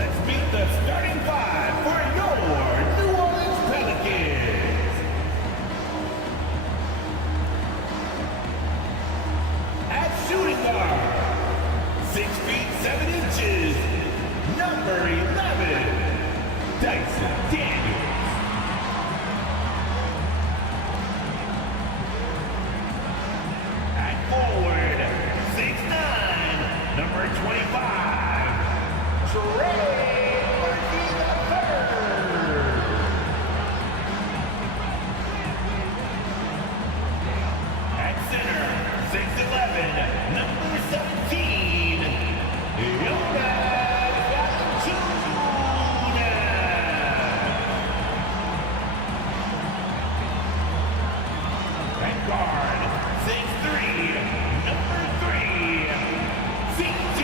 Let's meet the starting five for your New Orleans Pelicans. At shooting guard, 6 feet 7 inches, number 11, Dyson Daniels. At forward, 6'9", number 25, Trey Murphy III. At center, 6'11", number 17, Jonas Valanciunas. At guard, 6'3", number 3, CJ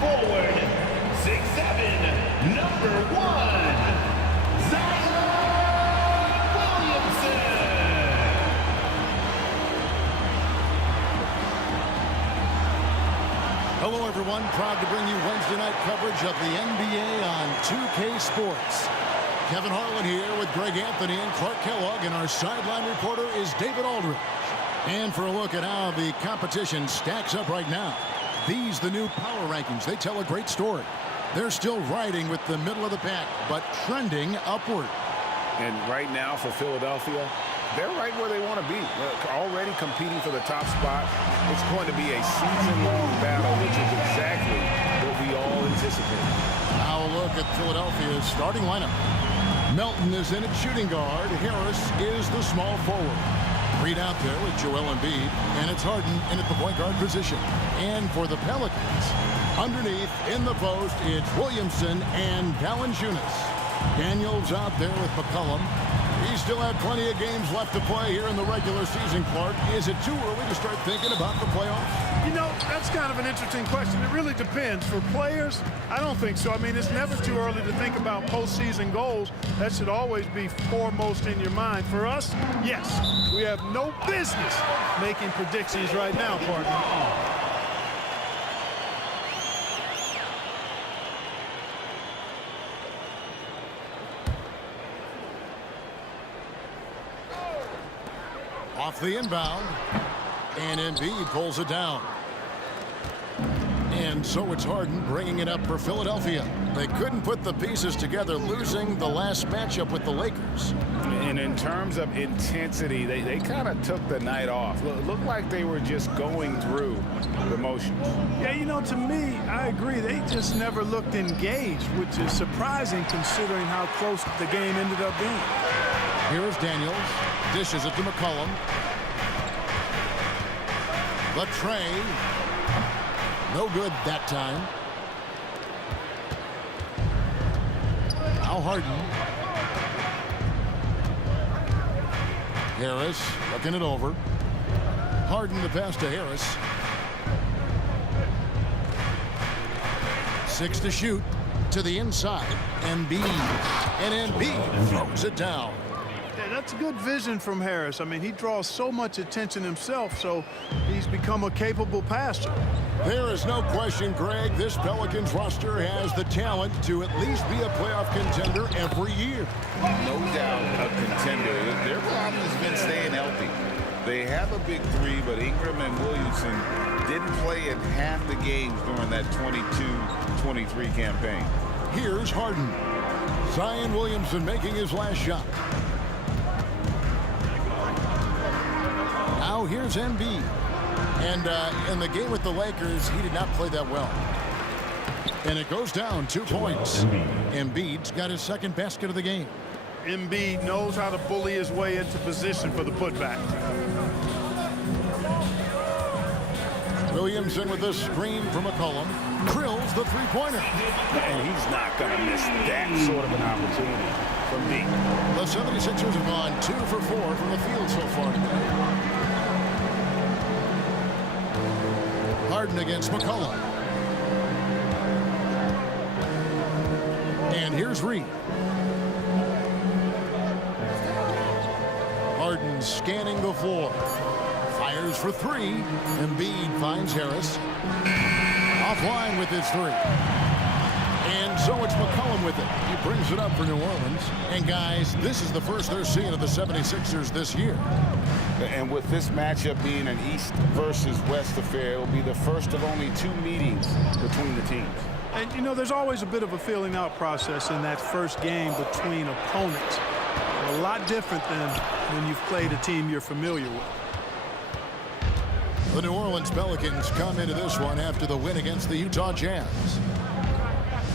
forward, 6'7", number 1, Zion Williamson. Hello, everyone. Proud to bring you Wednesday night coverage of the NBA on 2K Sports. Kevin Harlan here with Greg Anthony and Clark Kellogg, and our sideline reporter is David Aldridge. And for a look at how the competition stacks up right now, these the new power rankings. They tell a great story. They're still riding with the middle of the pack, but trending upward. And right now for Philadelphia, they're right where they want to be. They're already competing for the top spot. It's going to be a season-long battle, which is exactly what we all anticipate. Now a look at Philadelphia's starting lineup. Melton is in at shooting guard. Harris is the small forward. Reed out there with Joel Embiid, and it's Harden in at the point guard position. And for the Pelicans, underneath in the post, it's Williamson and Valanciunas. Daniels out there with McCollum. He still had plenty of games left to play here in the regular season, Clark. Is it too early to start thinking about the playoffs? You know, that's kind of an interesting question. It really depends. For players, I don't think so. I mean, it's never too early to think about postseason goals. That should always be foremost in your mind. For us, yes, we have no business making predictions right now, partner. Off the inbound, and Embiid pulls it down. And so it's Harden bringing it up for Philadelphia. They couldn't put the pieces together, losing the last matchup with the Lakers. And in terms of intensity, they kind of took the night off. It looked like they were just going through the motions. Yeah, you know, to me, I agree. They just never looked engaged, which is surprising considering how close the game ended up being. Here's Daniels. Dishes it to McCollum. The tray. No good that time. Now Harden. Harris looking it over. Harden the pass to Harris. 6 to shoot. To the inside. Embiid. And Embiid throws it down. That's good vision from Harris. I mean, he draws so much attention himself, so he's become a capable passer. There is no question, Greg, this Pelicans roster has the talent to at least be a playoff contender every year. No doubt a contender. Their problem has been staying healthy. They have a big three, but Ingram and Williamson didn't play in half the games during that 22-23 campaign. Here's Harden. Zion Williamson making his last shot. Now here's Embiid. And in the game with the Lakers, he did not play that well. And it goes down 2 points. Embiid's got his second basket of the game. Embiid knows how to bully his way into position for the putback. Williamson with the screen from McCollum. Drills the three-pointer. And he's not going to miss that sort of an opportunity from deep. The 76ers have gone 2 for 4 from the field so far today. Harden against McCollum. And here's Reed. Harden Orleans scanning the floor. Fires for three. Embiid finds Harris. Offline with his three. And so it's McCollum with it. He brings it up for New Orleans. And guys, this is the first they're seeing of the 76ers this year. And with this matchup being an East versus West affair, it will be the first of only 2 meetings between the teams. And, you know, there's always a bit of a feeling out process in that first game between opponents. A lot different than when you've played a team you're familiar with. The New Orleans Pelicans come into this one after the win against the Utah Jazz.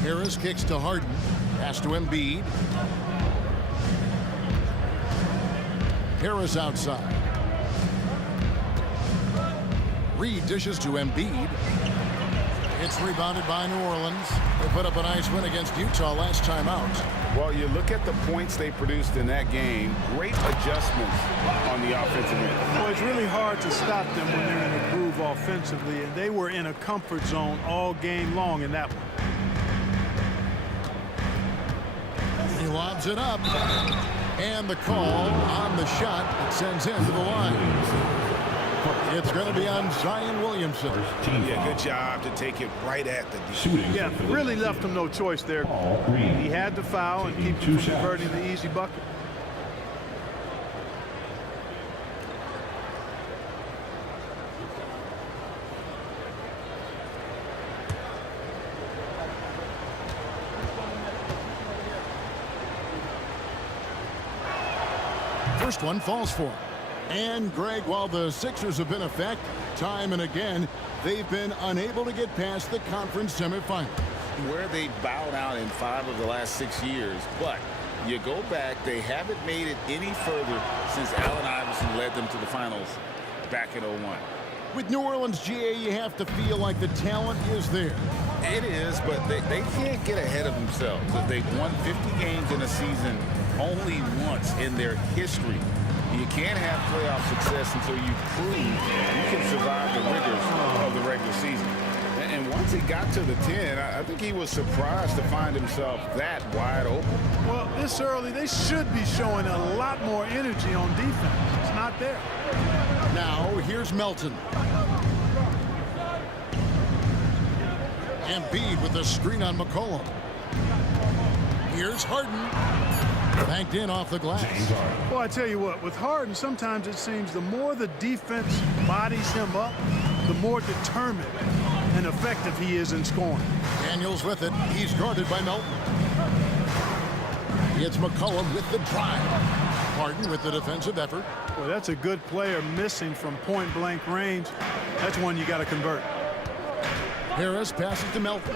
Harris kicks to Harden. Pass to Embiid. Harris outside. Reed dishes to Embiid. It's rebounded by New Orleans. They put up a nice win against Utah last time out. Well, you look at the points they produced in that game. Great adjustments on the offensive end. Well, it's really hard to stop them when they're in a groove offensively, and they were in a comfort zone all game long in that one. He lobs it up. And the call on the shot that sends him to the line. It's going to be on Zion Williamson. Yeah, good job to take it right at the defense. Yeah, really left him no choice there. He had to foul and keep from converting the easy bucket. First one falls for him. And, Greg, while the Sixers have been effective time and again, they've been unable to get past the conference semifinals. Where they bowed out in 5 of the last 6 years. But you go back, they haven't made it any further since Allen Iverson led them to the finals back in 01. With New Orleans, GA, you have to feel like the talent is there. It is, but they can't get ahead of themselves. They've won 50 games in a season only once in their history. You can't have playoff success until you prove you can survive the rigors of the regular season. And once he got to the 10, I think he was surprised to find himself that wide open. Well, this early, they should be showing a lot more energy on defense. It's not there. Now, here's Melton. Embiid with the screen on McCollum. Here's Harden. Banked in off the glass. Well, I tell you what, with Harden, sometimes it seems the more the defense bodies him up, the more determined and effective he is in scoring. Daniels with it. He's guarded by Melton. It's McCollum with the drive. Harden with the defensive effort. Well, that's a good player missing from point-blank range. That's one you got to convert. Harris passes to Melton.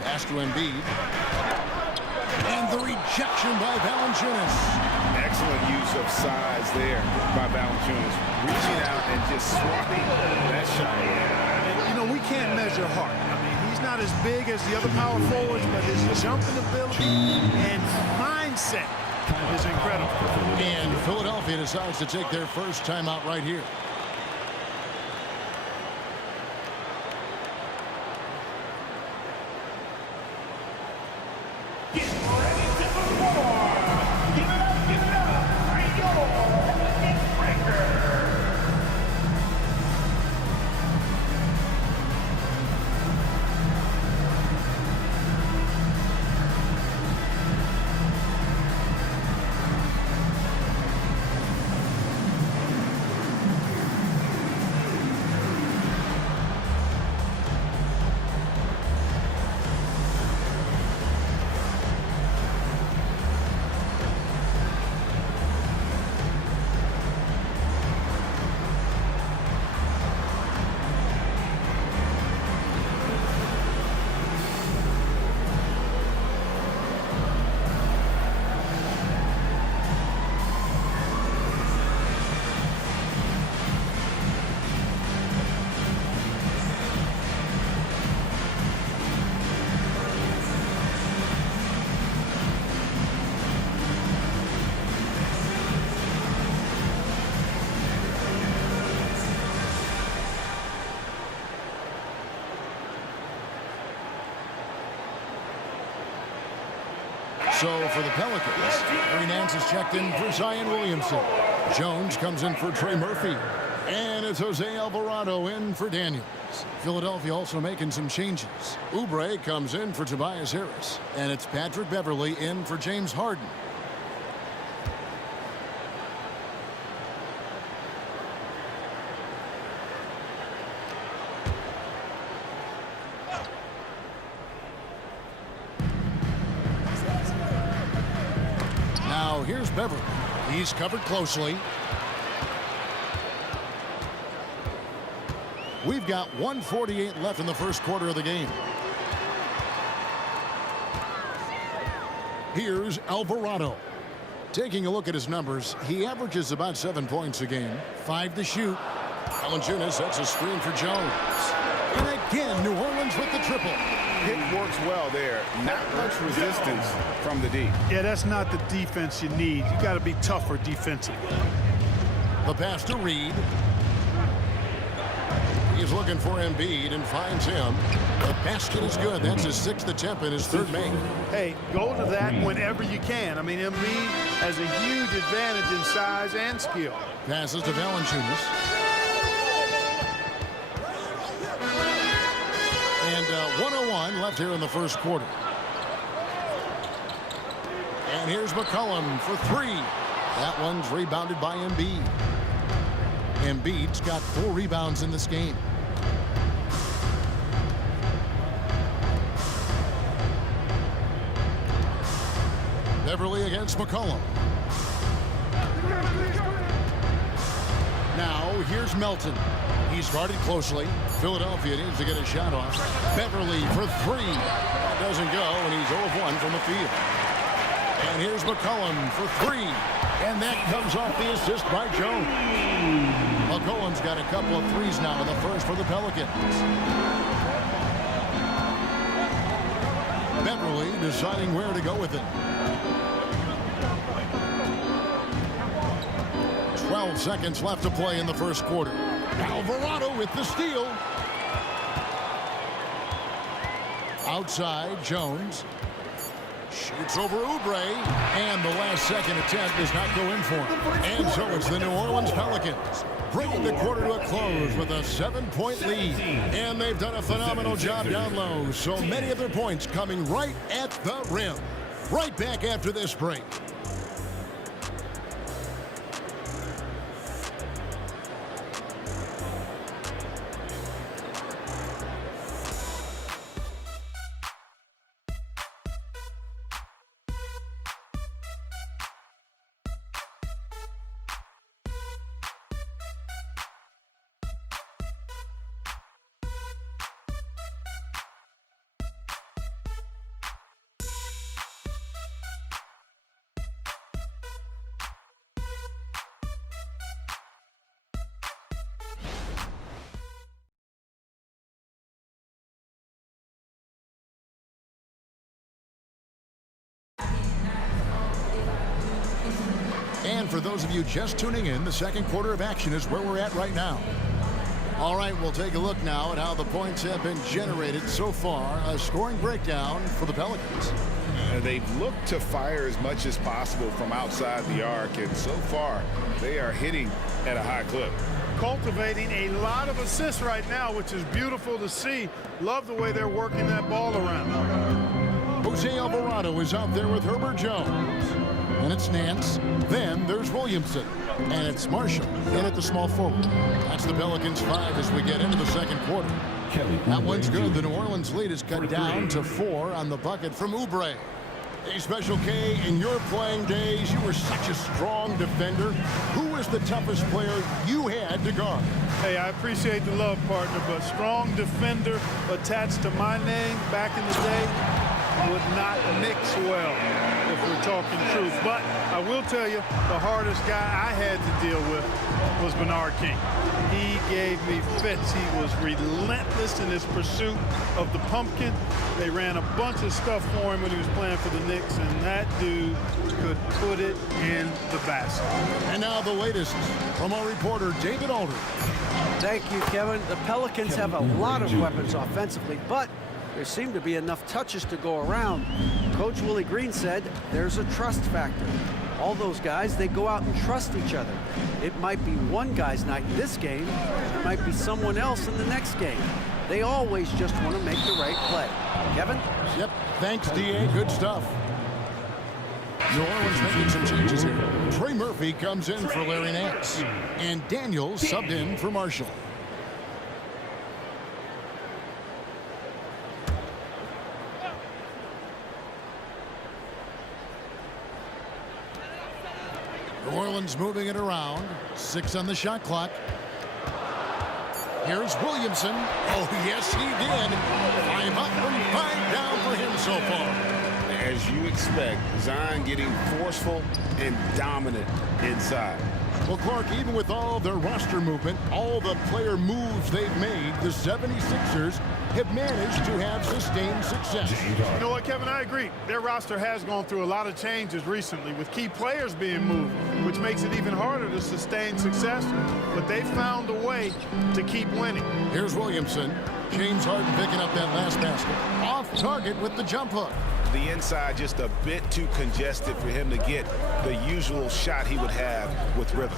Pass to Embiid. And the rejection by Valanciunas. Excellent use of size there by Valanciunas. Reaching out and just swatting that shot. And, you know, we can't measure Hart. I mean, he's not as big as the other power forwards, but his jumping ability and mindset is incredible. And Philadelphia decides to take their first timeout right here. Get ready to perform. Give it up for your Circuit Breaker. So for the Pelicans, Larry Nance is checked in for Zion Williamson. Jones comes in for Trey Murphy. And it's Jose Alvarado in for Daniels. Philadelphia also making some changes. Oubre comes in for Tobias Harris. And it's Patrick Beverley in for James Harden. Now here's Beverley. He's covered closely. We've got 1:48 left in the first quarter of the game. Here's Alvarado. Taking a look at his numbers, he averages about 7 points a game, 5 to shoot. Valanciunas sets a screen for Jones. And again, New Orleans with the triple. Pick works well there. Not much resistance from the D. Yeah, that's not the defense you need. You got to be tougher defensively. The pass to Reed. He's looking for Embiid and finds him. The basket is good. That's his 6th attempt and his 3rd make. Hey, go to that whenever you can. I mean, Embiid has a huge advantage in size and skill. Passes to Valanciunas. And 1:01 left here in the first quarter. And here's McCollum for 3. That one's rebounded by Embiid. Embiid's got 4 rebounds in this game. Beverley against McCollum. Now here's Melton. He's guarded closely. Philadelphia needs to get a shot off. Beverley for 3. That doesn't go, and he's 0 of 1 from the field. And here's McCollum for 3. And that comes off the assist by Jones. McCollum's got a couple of threes now in the first for the Pelicans. Beverley deciding where to go with it. 12 seconds left to play in the first quarter. Alvarado with the steal. Outside, Jones. Shoots over Oubre, and the last second attempt does not go in for him. And so it's the New Orleans Pelicans bringing the quarter to a close with a 7-point lead. And they've done a phenomenal job down low. So many of their points coming right at the rim. Right back after this break. And for those of you just tuning in, the second quarter of action is where we're at right now. All right, we'll take a look now at how the points have been generated so far. A scoring breakdown for the Pelicans. They've looked to fire as much as possible from outside the arc, and so far they are hitting at a high clip. Cultivating a lot of assists right now, which is beautiful to see. Love the way they're working that ball around. Jose Alvarado is out there with Herbert Jones. And it's Nance. Then there's Williamson. And it's Marshall in at the small forward. That's the Pelicans 5 as we get into the second quarter. That one's good. The New Orleans lead is cut down to 4 on the bucket from Oubre. Hey, Special K, in your playing days, you were such a strong defender. Who was the toughest player you had to guard? Hey, I appreciate the love, partner, but strong defender attached to my name back in the day would not mix well, if we're talking truth. But I will tell you, the hardest guy I had to deal with was Bernard King. He gave me fits. He was relentless in his pursuit of the pumpkin. They ran a bunch of stuff for him when he was playing for the Knicks, and that dude could put it in the basket. And now the latest from our reporter, David Aldridge. Thank you, Kevin. The Pelicans have a lot of weapons offensively, but there seem to be enough touches to go around. Coach Willie Green said there's a trust factor. All those guys, they go out and trust each other. It might be one guy's night in this game. It might be someone else in the next game. They always just want to make the right play. Kevin? Yep. Thanks, D.A. Good stuff. New Orleans making some changes here. Trey Murphy comes in for Larry Nance. And Daniels subbed in for Marshall. New Orleans moving it around. 6 on the shot clock. Here's Williamson. Oh, yes, he did. 5 up and 5 down for him so far. As you expect, Zion getting forceful and dominant inside. Well, Clark, even with all their roster movement, all the player moves they've made, the 76ers have managed to have sustained success. You know what, Kevin? I agree. Their roster has gone through a lot of changes recently with key players being moved, which makes it even harder to sustain success. But they found a way to keep winning. Here's Williamson. James Harden picking up that last basket. Off target with the jump hook. The inside just a bit too congested for him to get the usual shot he would have with rhythm.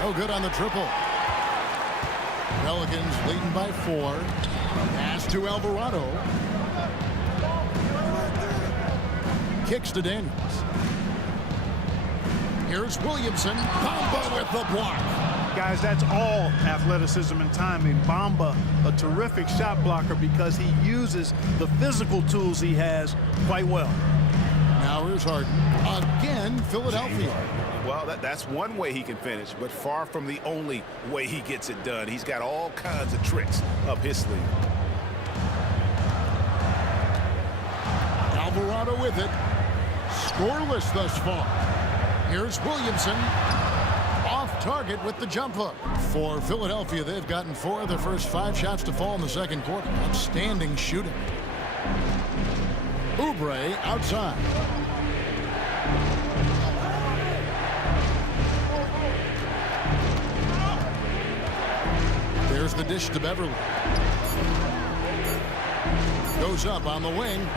No good on the triple. Pelicans leading by 4. Pass to Alvarado. Kicks to Daniels. Here's Williamson. Bamba with the block. Guys, that's all athleticism and timing. Bamba, a terrific shot blocker because he uses the physical tools he has quite well. Now here's Harden. Again, Philadelphia. Well, that's one way he can finish, but far from the only way he gets it done. He's got all kinds of tricks up his sleeve. Alvarado with it. Scoreless thus far. Here's Williamson. Off target with the jump hook. For Philadelphia, they've gotten 4 of their first 5 shots to fall in the second quarter. Outstanding shooting. Oubre outside. There's the dish to Beverly. Goes up on the wing.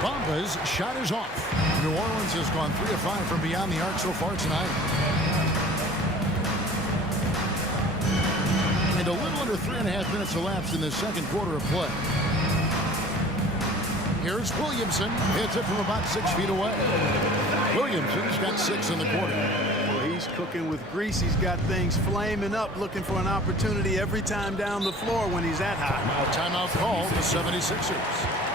Bamba's shot is off. New Orleans has gone 3 of 5 from beyond the arc so far tonight. And a little under 3.5 minutes elapsed in the second quarter of play. Here's Williamson. Hits it from about 6 feet away. Williamson's got 6 in the quarter. Well, he's cooking with grease. He's got things flaming up, looking for an opportunity every time down the floor when he's that hot. Now timeout call the 76ers.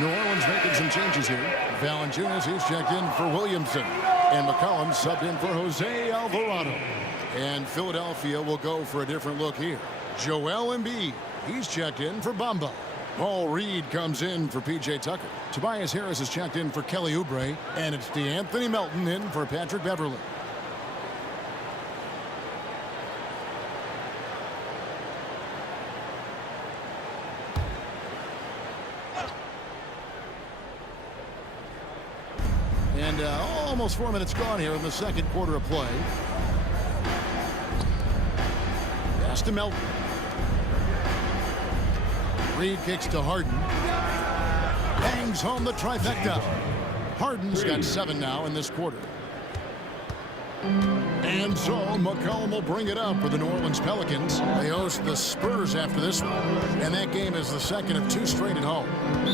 New Orleans making some changes here. Valanciunas, he's checked in for Williamson. And McCollum subbed in for Jose Alvarado. And Philadelphia will go for a different look here. Joel Embiid, he's checked in for Bamba. Paul Reed comes in for P.J. Tucker. Tobias Harris is checked in for Kelly Oubre. And it's DeAnthony Melton in for Patrick Beverly. And almost 4 minutes gone here in the second quarter of play. Pass to Melton. Reed kicks to Harden. Bangs home the trifecta. Harden's got 7 now in this quarter. And so McCollum will bring it up for the New Orleans Pelicans. They host the Spurs after this one. And that game is the second of 2 straight at home.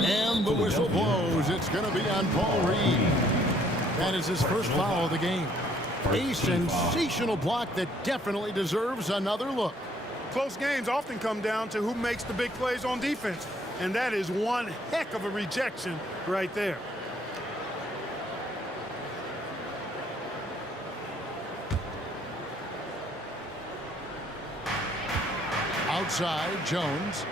And the whistle blows. It's going to be on Paul Reed. That is his first foul of the game. A sensational block that definitely deserves another look. Close games often come down to who makes the big plays on defense. And that is one heck of a rejection right there. Outside, Jones.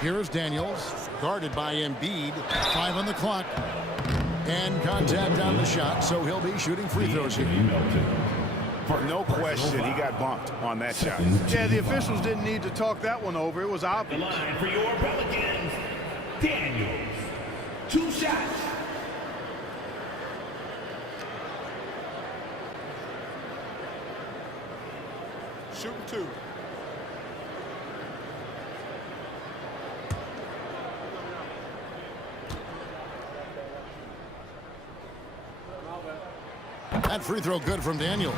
Here's Daniels, guarded by Embiid. 5 on the clock. And contact on the shot, so he'll be shooting free throws here. No question, he got bumped on that shot. Yeah, the officials didn't need to talk that one over. It was The obvious. line for your Pelicans, Daniels. 2 shots. Shooting 2. That free throw good from Daniels.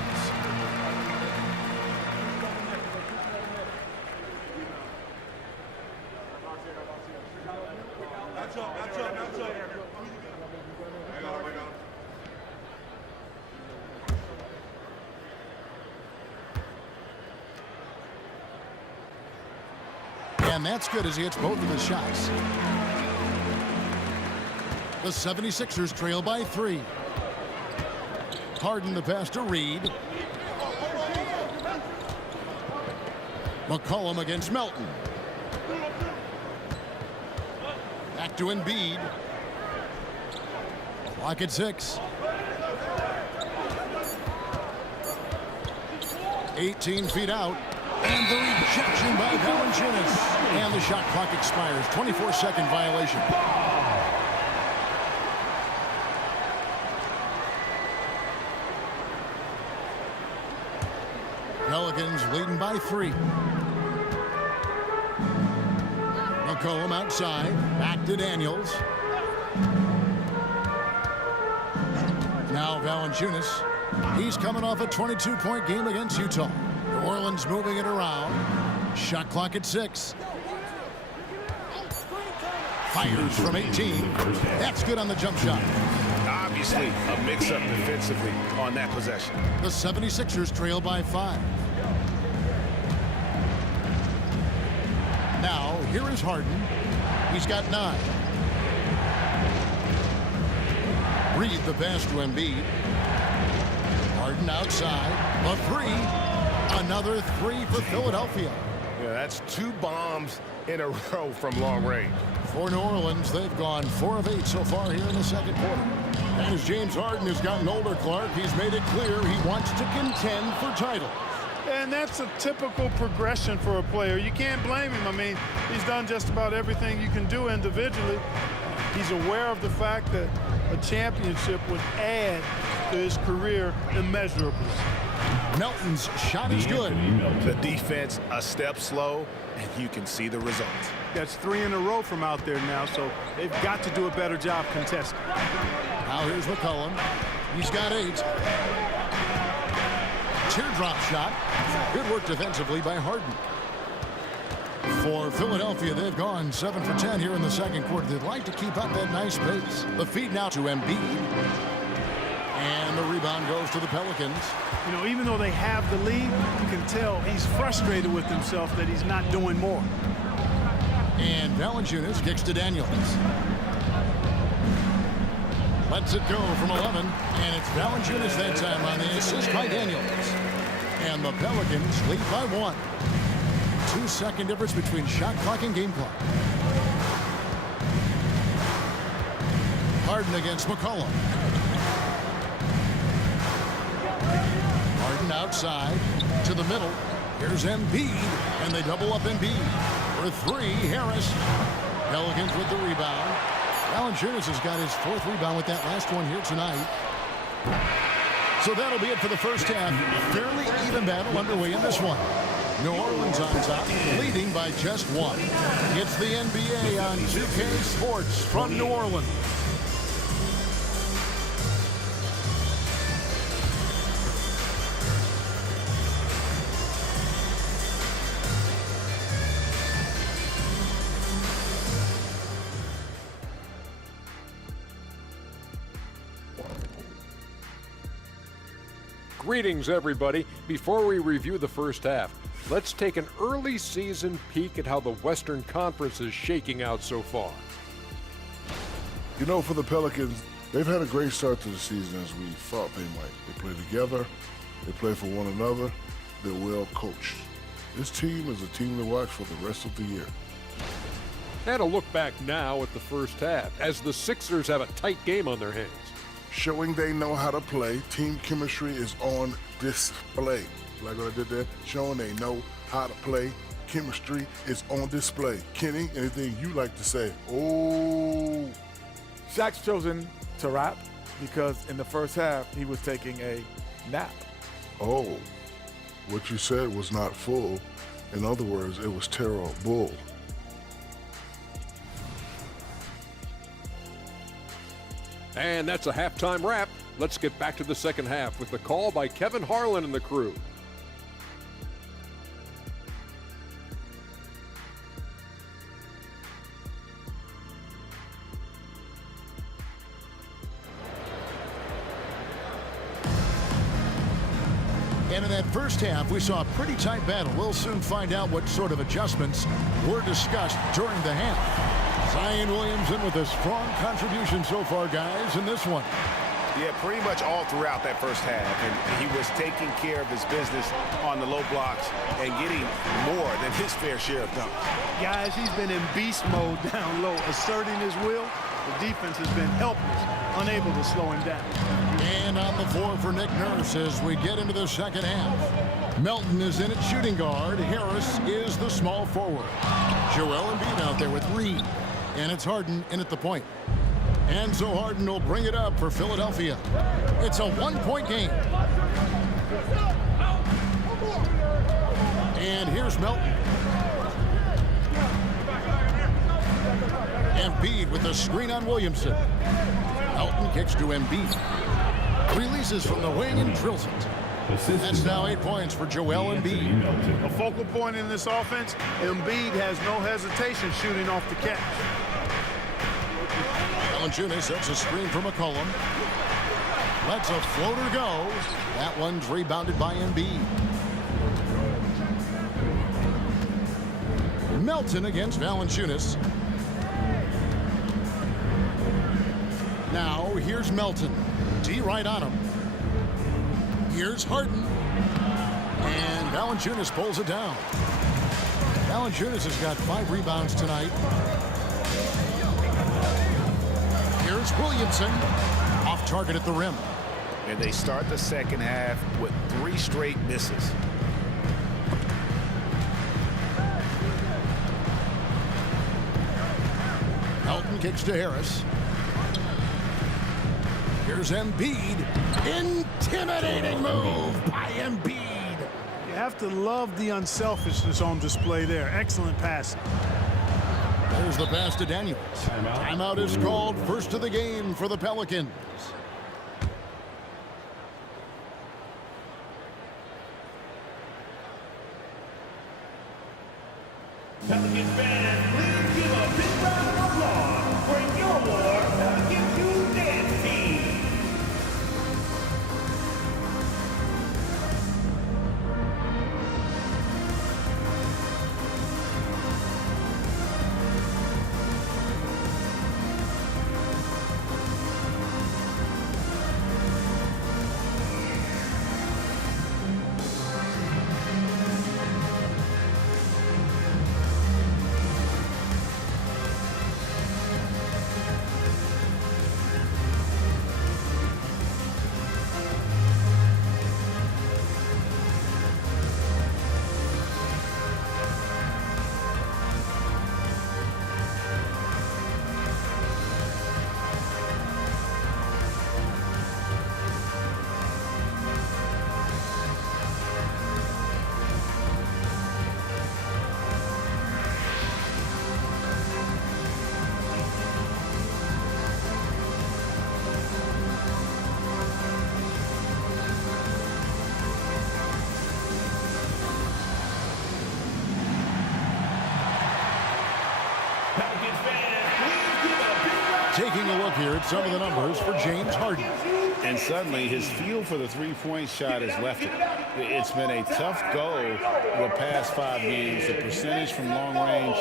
And that's good as he hits both of his shots. The 76ers trail by 3. Harden the pass to Reed. McCollum against Melton. Back to Embiid. Clock at 6. 18 feet out. And the rejection by Valanciunas. And the shot clock expires. 24-second violation. Pelicans leading by 3. McCollum outside. Back to Daniels. Now Valanciunas. He's coming off a 22-point game against Utah. New Orleans moving it around. Shot clock at 6. Fires from 18. That's good on the jump shot. Obviously, a mix-up defensively on that possession. The 76ers trail by 5. Now, here is Harden. He's got 9. Reed the pass to Embiid. Harden outside. A 3. Another 3 for Philadelphia. Yeah, that's 2 bombs in a row from long range. For New Orleans, they've gone 4 of 8 so far here in the second quarter. As James Harden has gotten older, Clark, he's made it clear he wants to contend for titles. And that's a typical progression for a player. You can't blame him. I mean, he's done just about everything you can do individually. He's aware of the fact that a championship would add to his career immeasurably. Melton's shot is good. The defense a step slow, and you can see the results. That's 3 in a row from out there now, so they've got to do a better job contesting. Now here's McCollum. He's got 8. Teardrop shot. Good work defensively by Harden. For Philadelphia, they've gone 7 for 10 here in the second quarter. They'd like to keep up that nice pace. The feed now to Embiid. And the rebound goes to the Pelicans. You know, even though they have the lead, you can tell he's frustrated with himself that he's not doing more. And Valanciunas kicks to Daniels. Lets it go from 11. And it's Valanciunas that time on the assist by Daniels. And the Pelicans lead by 1. 2-second difference between shot clock and game clock. Harden against McCollum. Harden outside to the middle. Here's Embiid, and they double up Embiid. For 3, Harris. Pelicans with the rebound. Valanciunas has got his 4th rebound with that last one here tonight. So that'll be it for the first half. Fairly even battle underway in this one. New Orleans on top, leading by just 1. It's the NBA on 2K Sports from New Orleans. Greetings, everybody. Before we review the first half, let's take an early season peek at how the Western Conference is shaking out so far. You know, for the Pelicans, they've had a great start to the season as we thought they might. They play together, they play for one another, they're well coached. This team is a team to watch for the rest of the year. And a look back now at the first half, as the Sixers have a tight game on their hands. Showing they know how to play, team chemistry is on display. Like what I did there, showing they know how to play, chemistry is on display. Kenny, anything you like to say? Oh. Shaq's chosen to rap because in the first half, he was taking a nap. Oh, what you said was not full. In other words, it was terrible. And that's a halftime wrap. Let's get back to the second half with the call by Kevin Harlan and the crew. And in that first half, we saw a pretty tight battle. We'll soon find out what sort of adjustments were discussed during the half. Zion Williamson with a strong contribution so far, guys, in this one. Yeah, pretty much all throughout that first half. And he was taking care of his business on the low blocks and getting more than his fair share of dunks. Guys, he's been in beast mode down low, asserting his will. The defense has been helpless, unable to slow him down. And on the floor for Nick Nurse as we get into the second half. Melton is in at shooting guard. Harris is the small forward. Joel Embiid out there with Reed. And it's Harden in at the point. And so Harden will bring it up for Philadelphia. It's a one-point game. And here's Melton. Embiid with the screen on Williamson. Melton kicks to Embiid. Releases from the wing and drills it. That's now 8 points for Joel Embiid. A focal point in this offense, Embiid has no hesitation shooting off the catch. Valanciunas sets a screen for McCollum. Lets a floater go. That one's rebounded by Embiid. Melton against Valanciunas. Now here's Melton. D right on him. Here's Harden. And Valanciunas pulls it down. Valanciunas has got 5 rebounds tonight. Here's Williamson. Off target at the rim. And they start the second half with 3 straight misses. Melton kicks to Harris. Here's Embiid. Intimidating move by Embiid. You have to love the unselfishness on display there. Excellent passing. There's the pass to Daniels. Timeout is called. First of the game for the Pelicans. Pelicans fans, please give a big round of applause for your Pelicans U dance team. Taking a look here at some of the numbers for James Harden. And suddenly his feel for the three-point shot has left it. It's been a tough go the past 5 games. The percentage from long range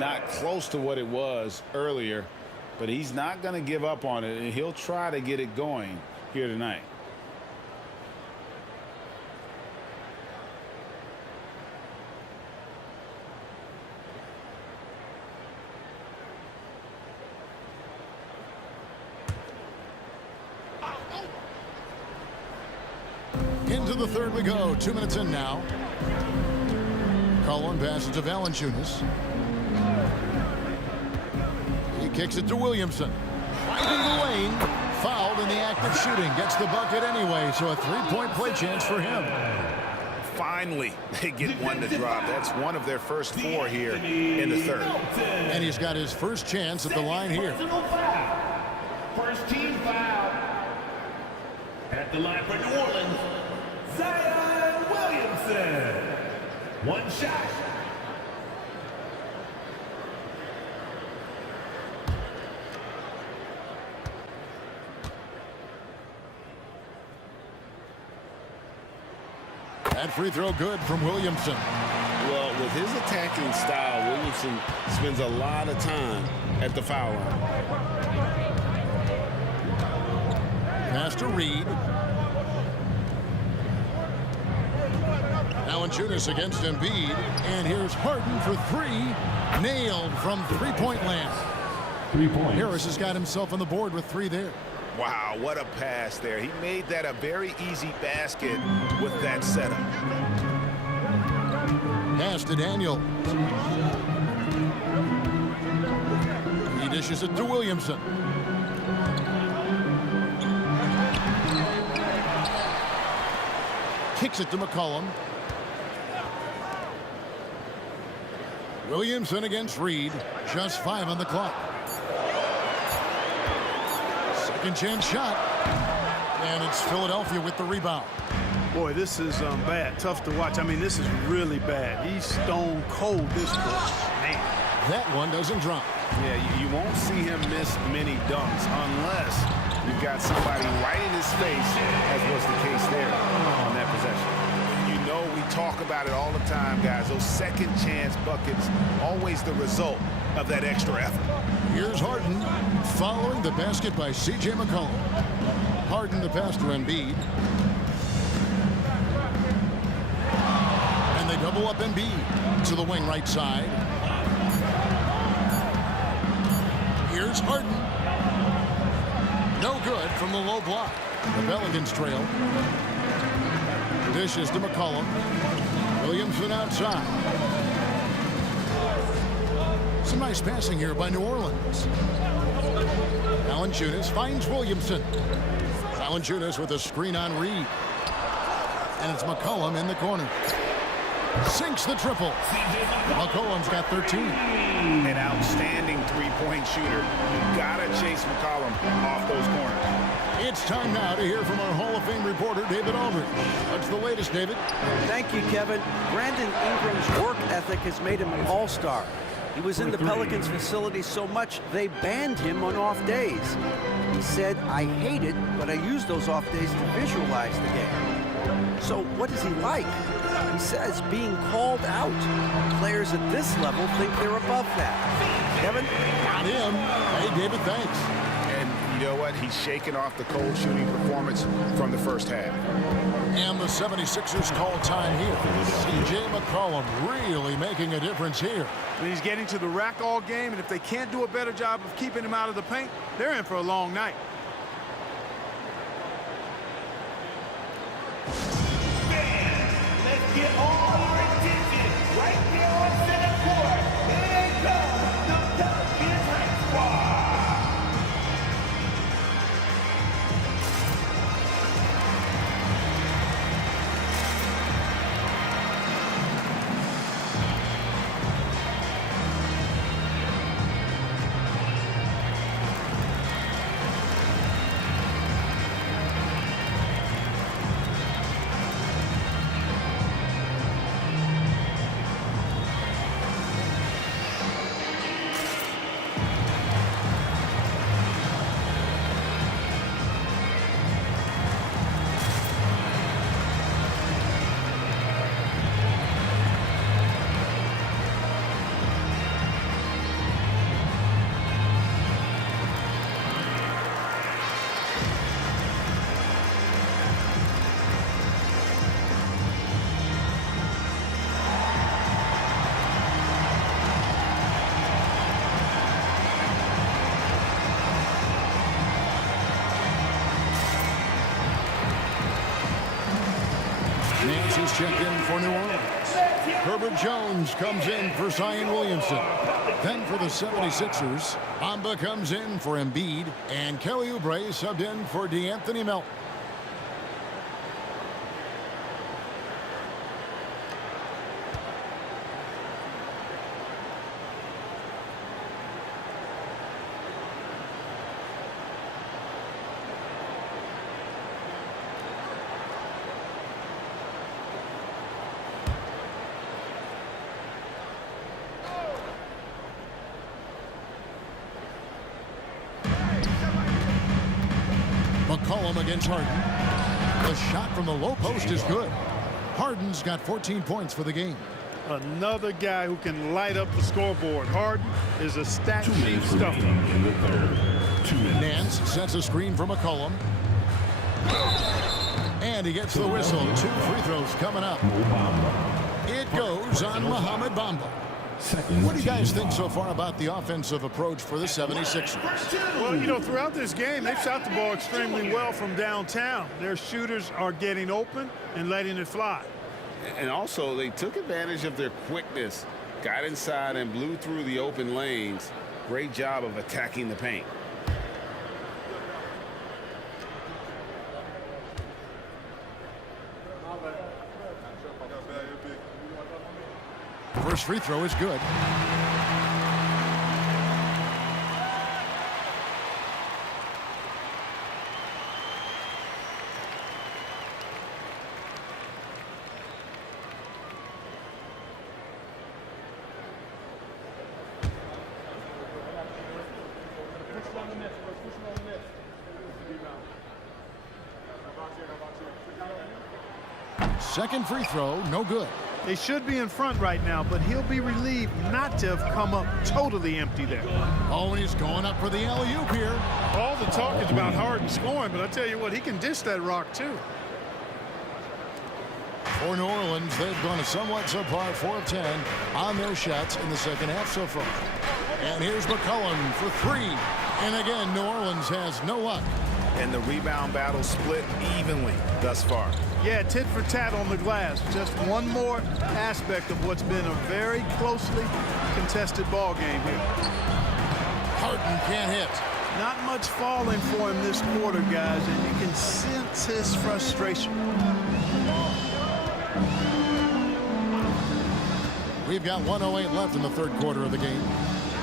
not close to what it was earlier, but he's not going to give up on it, and he'll try to get it going here tonight. Into the third we go. 2 minutes in now. Collin passes to Valanciunas. He kicks it to Williamson. Right in the lane. Fouled in the act of shooting. Gets the bucket anyway, so a three-point play chance for him. Finally, they get one to drop. That's one of their first 4 here in the third. And he's got his first chance at the line here. First team foul. At the line for New Orleans, Zion Williamson. One shot. That free throw good from Williamson. Well, with his attacking style, Williamson spends a lot of time at the foul line. Pass to Reed. Valanciunas against Embiid. And here's Harden for 3. Nailed from three-point land. 3 points. Harris has got himself on the board with 3 there. Wow, what a pass there. He made that a very easy basket with that setup. Pass to Daniel. He dishes it to Williamson. Kicks it to McCollum. Williamson against Reed. Just 5 on the clock. Second chance shot. And it's Philadelphia with the rebound. Boy, this is bad. Tough to watch. I mean, this is really bad. He's stone cold this court. Man. That one doesn't drop. Yeah, you won't see him miss many dunks unless you've got somebody right in his face, as was the case there on that possession. You know, we talk about it all the time, guys. Those second chance buckets, always the result of that extra effort. Here's Harden following the basket by C.J. McCollum. Harden the pass to Embiid. And they double up Embiid to the wing right side. Here's Harden. No good from the low block. The Pelicans trail. Dishes to McCollum. Williamson outside. Some nice passing here by New Orleans. Valanciunas finds Williamson. Valanciunas with a screen on Reed. And it's McCollum in the corner. Sinks the triple. McCollum's got 13. An outstanding three-point shooter. You've got to chase McCollum off those corners. It's time now to hear from our Hall of Fame reporter, David Aldridge. What's the latest, David? Thank you, Kevin. Brandon Ingram's work ethic has made him an all-star. He was in the Pelicans facility so much they banned him on off days. He said, "I hate it, but I use those off days to visualize the game." So what is he like? He says being called out. Players at this level think they're above that. Kevin? Not him. Hey, David, thanks. And you know what? He's shaking off the cold shooting performance from the first half. And the 76ers call time here. C.J. McCollum really making a difference here. I mean, he's getting to the rack all game, and if they can't do a better job of keeping him out of the paint, they're in for a long night. Let's get all your attention right there on center court. Here comes the Pelicans Hype Squad. Jones is checked in for New Orleans. Herbert Jones comes in for Zion Williamson. Then for the 76ers, Bamba comes in for Embiid, and Kelly Oubre subbed in for DeAnthony Melton. McCollum against Harden. The shot from the low post is good. Harden's got 14 points for the game. Another guy who can light up the scoreboard. Harden is a stat sheet stuffer. Nance sets a screen for McCollum. And he gets the whistle. 2 free throws coming up. It goes on Mohamed Bamba. What do you guys think so far about the offensive approach for the 76ers? Well, you know, throughout this game, they've shot the ball extremely well from downtown. Their shooters are getting open and letting it fly. And also, they took advantage of their quickness, got inside and blew through the open lanes. Great job of attacking the paint. First free throw is good. Second free throw, no good. They should be in front right now, but he'll be relieved not to have come up totally empty there. Oh, and he's going up for the alley-oop here. All the talk is about Harden scoring, but I tell you what, he can dish that rock too. For New Orleans, they've gone a somewhat subpar 4 of 10 on their shots in the second half so far. And here's McCollum for 3. And again, New Orleans has no luck. And the rebound battle split evenly thus far. Yeah, tit for tat on the glass. Just one more aspect of what's been a very closely contested ball game here. Harden can't hit. Not much falling for him this quarter, guys, and you can sense his frustration. We've got 1:08 left in the third quarter of the game.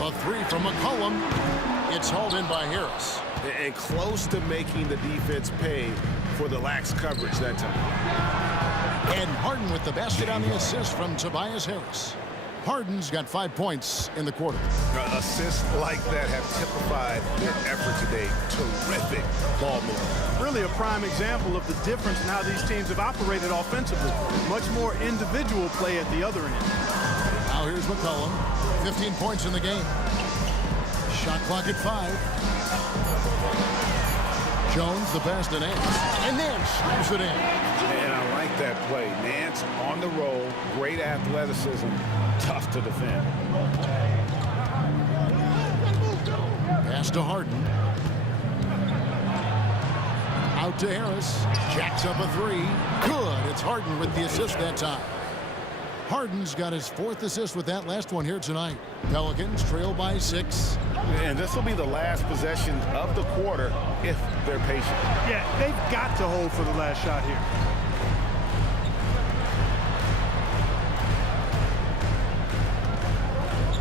A 3 from McCollum. It's hauled in by Harris. And close to making the defense pay for the lax coverage that time. And Harden with the basket on the assist from Tobias Harris. Harden's got 5 points in the quarter. Assists like that have typified their effort today. Terrific ball movement. Really a prime example of the difference in how these teams have operated offensively. Much more individual play at the other end. Now here's McCollum. 15 points in the game. Shot clock at 5. Jones, the pass to Nance. And Nance slams it in. And I like that play. Nance on the roll. Great athleticism. Tough to defend. Pass to Harden. Out to Harris. Jacks up a 3. Good. It's Harden with the assist that time. Harden's got his 4th assist with that last one here tonight. Pelicans trail by 6. And this will be the last possession of the quarter if they're patient. Yeah, they've got to hold for the last shot here.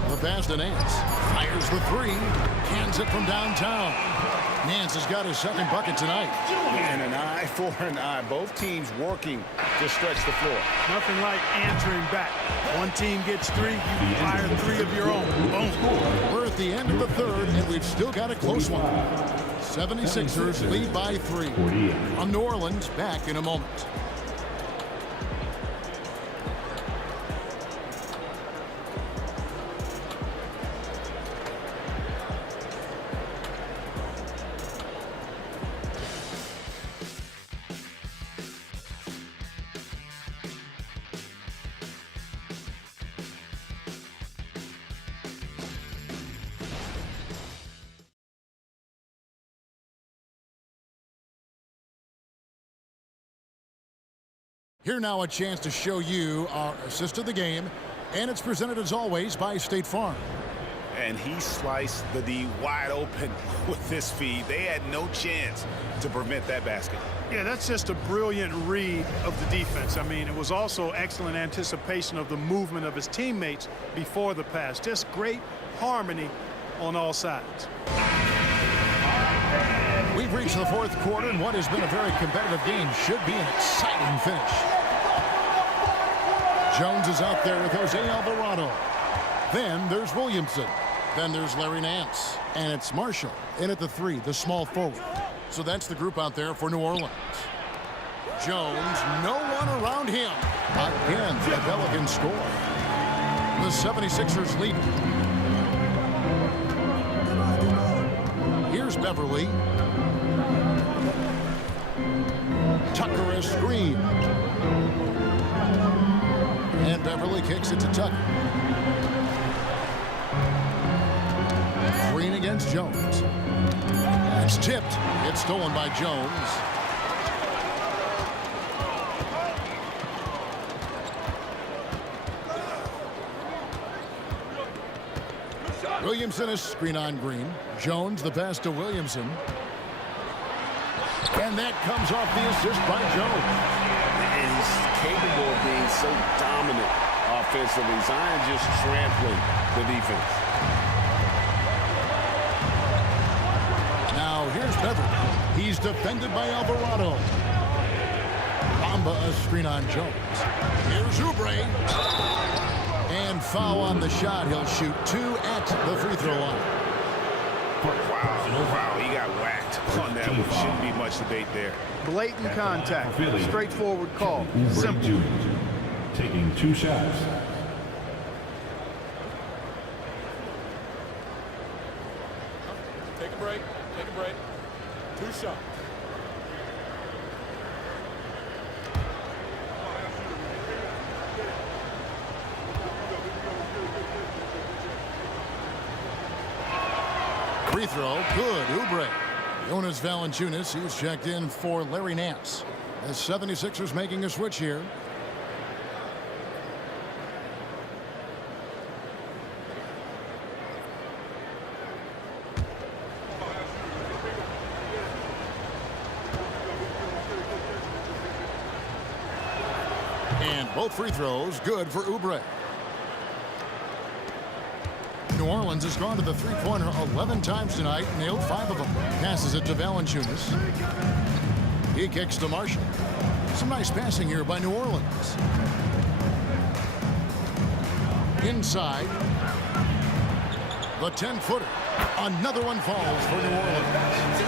The pass to Nance. Fires the 3. Cans it from downtown. Nance has got his 2nd bucket tonight. And an eye for an eye. Both teams working to stretch the floor. Nothing like answering back. One team gets 3, you fire 3 of your own. Boom. We're at the end of the third, and we've still got a close one. 76ers lead by 3. From New Orleans, back in a moment. Here now a chance to show you our assist of the game, and it's presented as always by State Farm. And he sliced the D wide open with this feed. They had no chance to prevent that basket. Yeah, that's just a brilliant read of the defense. I mean, it was also excellent anticipation of the movement of his teammates before the pass. Just great harmony on all sides. We've reached the fourth quarter, and what has been a very competitive game should be an exciting finish. Jones is out there with Jose Alvarado. Then there's Williamson. Then there's Larry Nance. And it's Marshall in at the 3, the small forward. So that's the group out there for New Orleans. Jones, no one around him. Again, the Pelicans score. The 76ers lead. Here's Beverly. Tucker a screen. And Beverly kicks it to Tucker. Green against Jones. It's tipped. It's stolen by Jones. Williamson is screen on Green. Jones the pass to Williamson. And that comes off the assist by Jones. And he's capable of being so dominant offensively. Zion just trampling the defense. Now here's Beverly. He's defended by Alvarado. Bamba a screen on Jones. Here's Oubre. And foul on the shot. He'll shoot 2 at the free throw line. Wow, he got whacked on that one. Shouldn't be much debate there. Blatant contact. Straightforward call. Simple. Taking 2 shots. Take a break. Take a break. 2 shots. Free throw, good. Oubre. Jonas Valanciunas, he's checked in for Larry Nance. The 76ers making a switch here. And both free throws good for Oubre. New Orleans has gone to the three-pointer 11 times tonight, nailed 5 of them. Passes it to Valanciunas. He kicks to Marshall. Some nice passing here by New Orleans. Inside. The 10-footer. Another one falls for New Orleans.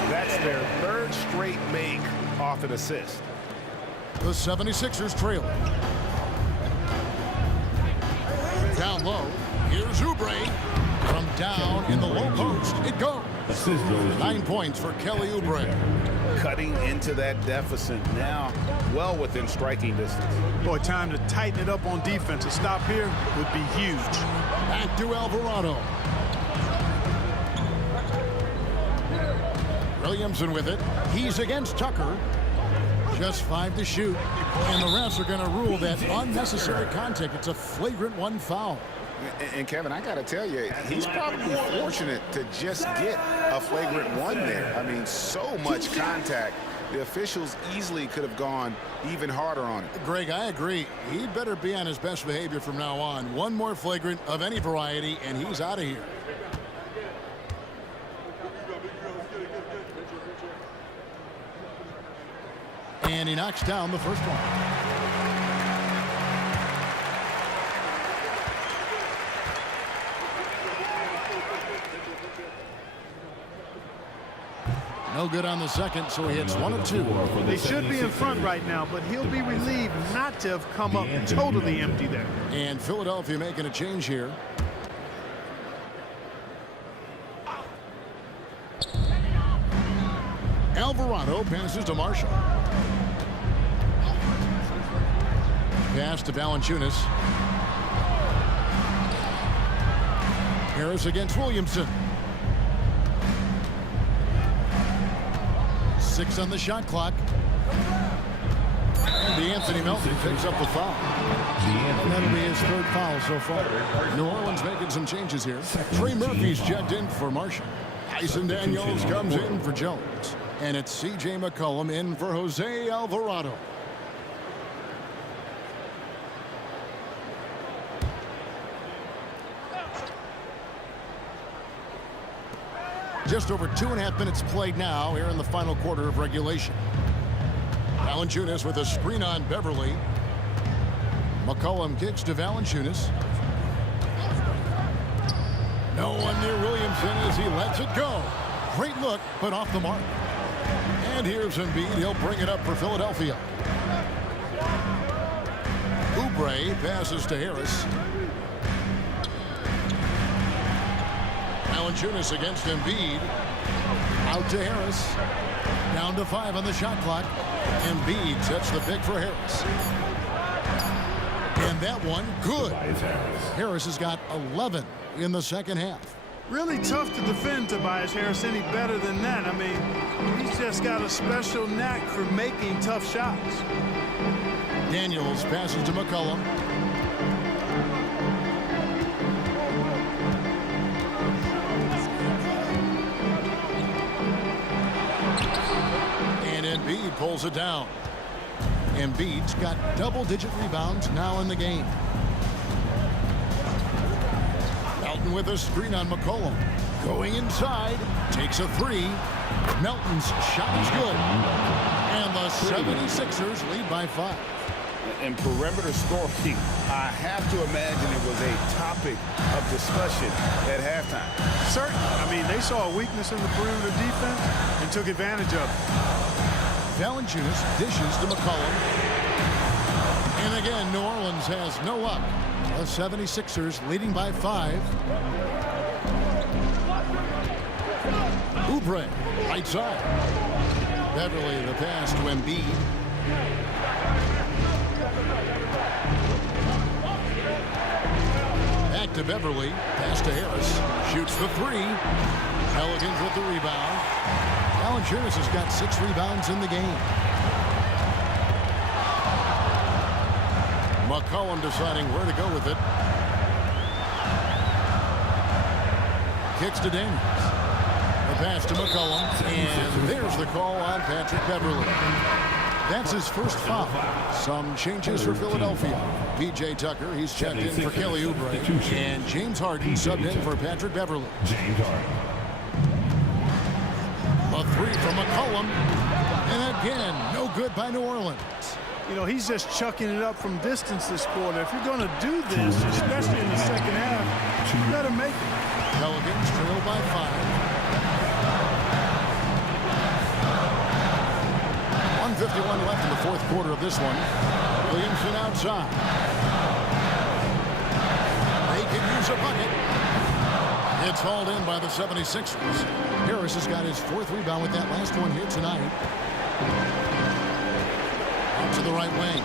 That's their 3rd straight make off an assist. The 76ers trail. Down low. Here's Oubre. From down in the low post, it goes. 9 points for Kelly Oubre. Cutting into that deficit now, well within striking distance. Boy, time to tighten it up on defense. A stop here would be huge. Back to Alvarado. Williamson with it. He's against Tucker. Just 5 to shoot. And the refs are going to rule that unnecessary contact. It's a flagrant 1 foul. And Kevin, I got to tell you, he's probably fortunate to just get a flagrant 1 there. I mean, so much contact. The officials easily could have gone even harder on it. Greg, I agree. He better be on his best behavior from now on. 1 more flagrant of any variety, and he's out of here. And he knocks down the first one. No good on the second, so he hits 1 of 2. They should be in front right now, but he'll be relieved not to have come up totally empty there. And Philadelphia making a change here. Alvarado passes to Marshall. Pass to Valanciunas. Harris against Williamson. 6 on the shot clock. And DeAnthony Melton picks up the foul. That'll be his third foul so far. New Orleans making some changes here. Trey Murphy's checked in for Marshall. Tyson Daniels comes in for Jones. And it's C.J. McCollum in for Jose Alvarado. Just over 2.5 minutes played now here in the final quarter of regulation. Valanciunas with a screen on Beverly. McCollum kicks to Valanciunas. No one near Williamson as he lets it go. Great look, but off the mark. And here's Embiid. He'll bring it up for Philadelphia. Oubre passes to Harris. Valanciunas against Embiid. Out to Harris. Down to 5 on the shot clock. Embiid sets the pick for Harris. And that one, good. Harris has got 11 in the second half. Really tough to defend Tobias Harris any better than that. I mean, he's just got a special knack for making tough shots. Daniels passes to McCollum. And Embiid pulls it down. Embiid's got double-digit rebounds now in the game. Melton with a screen on McCollum. Going inside. Takes a 3. Melton's shot is good. And the 76ers lead by 5. In perimeter scoring, I have to imagine it was a topic of discussion at halftime. Certainly. I mean, they saw a weakness in the perimeter defense and took advantage of it. Valanciunas dishes to McCollum. And again, New Orleans has no up. The 76ers leading by 5. Oubre, right side. Beverly, the pass to Embiid. Back to Beverly. Pass to Harris. Shoots the 3. Pelicans with the rebound. Valanciunas has got 6 rebounds in the game. McCollum deciding where to go with it. Kicks to Daniels. The pass to McCollum. And there's the call on Patrick Beverly. That's his first foul. Some changes for Philadelphia. P.J. Tucker, he's checked in for Kelly Oubre. And James Harden subbed in for Patrick Beverly. James Harden. A 3 from McCollum. And again, no good by New Orleans. You know, he's just chucking it up from distance this quarter. If you're going to do this, especially in the second half, you better make it. Pelicans trail by 5. 1:51 left in the fourth quarter of this one. Williamson outside. They can use a bucket. It's hauled in by the 76ers. Harris has got his 4th rebound with that last one here tonight. Out to the right wing.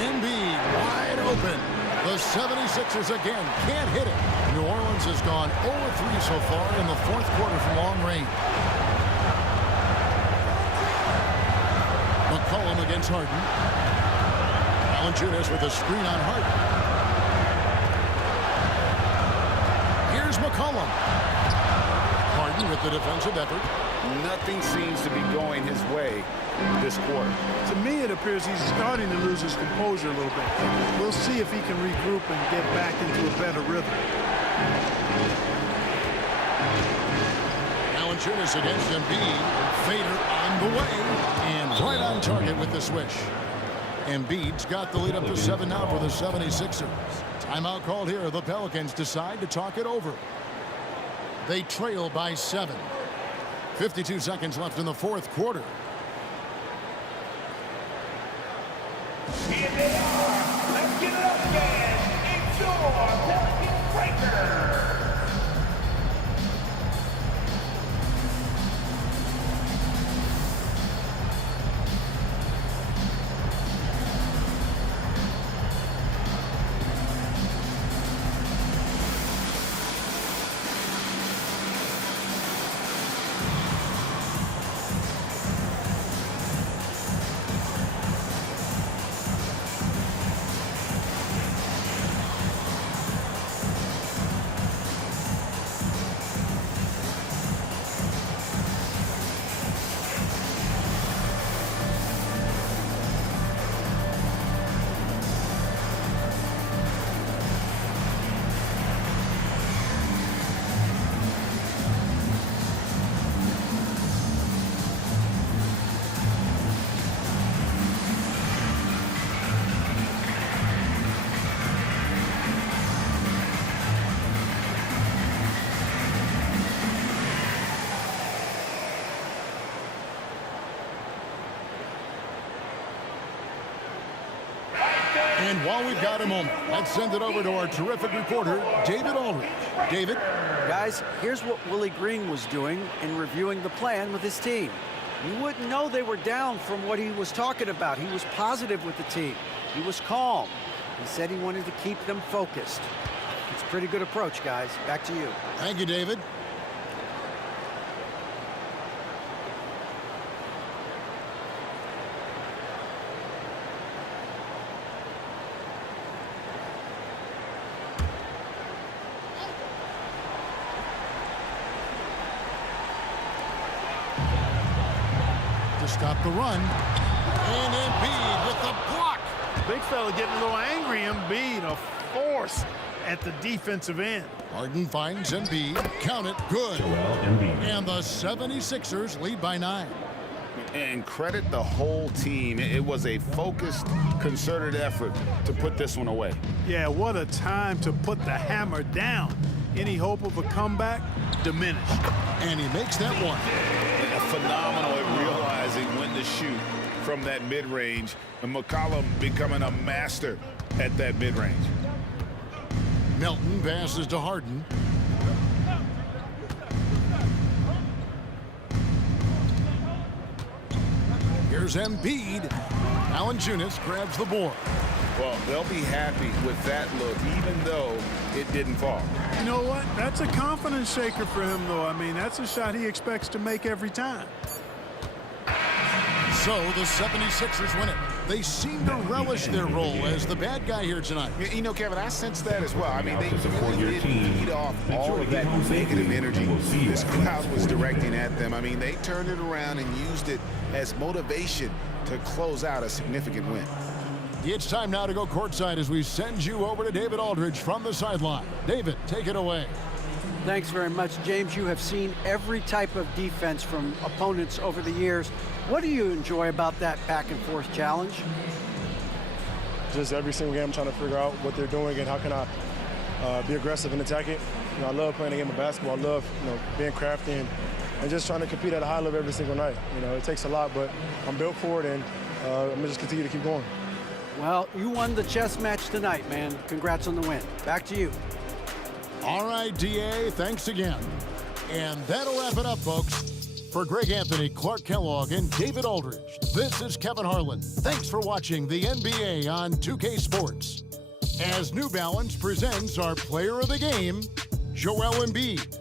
Embiid wide open. The 76ers again can't hit it. New Orleans has gone 0-3 so far in the fourth quarter from long range. McCollum against Harden. Valanciunas with a screen on Harden. Here's McCollum. Harden with the defensive effort. Nothing seems to be going his way this quarter. To me, it appears he's starting to lose his composure a little bit. We'll see if he can regroup and get back into a better rhythm. Valanciunas against Embiid. Fader on the way. And right on target with the switch. Embiid's got the lead up to 7 now for the 76ers. Timeout called here. The Pelicans decide to talk it over. They trail by 7. 52 seconds left in the fourth quarter. Here they are. Let's give it up again. It's your Pelican Breaker. And while we've got a moment, let's send it over to our terrific reporter, David Aldridge. David? Guys, here's what Willie Green was doing in reviewing the plan with his team. You wouldn't know they were down from what he was talking about. He was positive with the team. He was calm. He said he wanted to keep them focused. It's a pretty good approach, guys. Back to you. Thank you, David. To stop the run. And Embiid with the block. Big fella getting a little angry. Embiid, a force at the defensive end. Harden finds Embiid. Count it. Good. And the 76ers lead by 9. And credit the whole team. It was a focused, concerted effort to put this one away. Yeah, what a time to put the hammer down. Any hope of a comeback diminished. And he makes that one. Phenomenal at realizing when to shoot from that mid-range, and McCollum becoming a master at that mid-range. Melton passes to Harden. Here's Embiid. Valanciunas grabs the board. Well, they'll be happy with that look, even though it didn't fall. You know what? That's a confidence shaker for him, though. I mean, that's a shot he expects to make every time. So the 76ers win it. They seem to relish their role as the bad guy here tonight. You know, Kevin, I sense that as well. I mean, they really did feed off all of that negative energy this crowd was directing at them. I mean, they turned it around and used it as motivation to close out a significant win. It's time now to go courtside as we send you over to David Aldridge from the sideline. David, take it away. Thanks very much, James. You have seen every type of defense from opponents over the years. What do you enjoy about that back-and-forth challenge? Just every single game I'm trying to figure out what they're doing and how can I be aggressive and attack it. You know, I love playing the game of basketball. I love, being crafty and just trying to compete at a high level every single night. You know, it takes a lot, but I'm built for it, and I'm going to just continue to keep going. Well, you won the chess match tonight, man. Congrats on the win. Back to you. All right, DA, thanks again. And that'll wrap it up, folks. For Greg Anthony, Clark Kellogg, and David Aldridge, this is Kevin Harlan. Thanks for watching the NBA on 2K Sports. As New Balance presents our player of the game, Joel Embiid.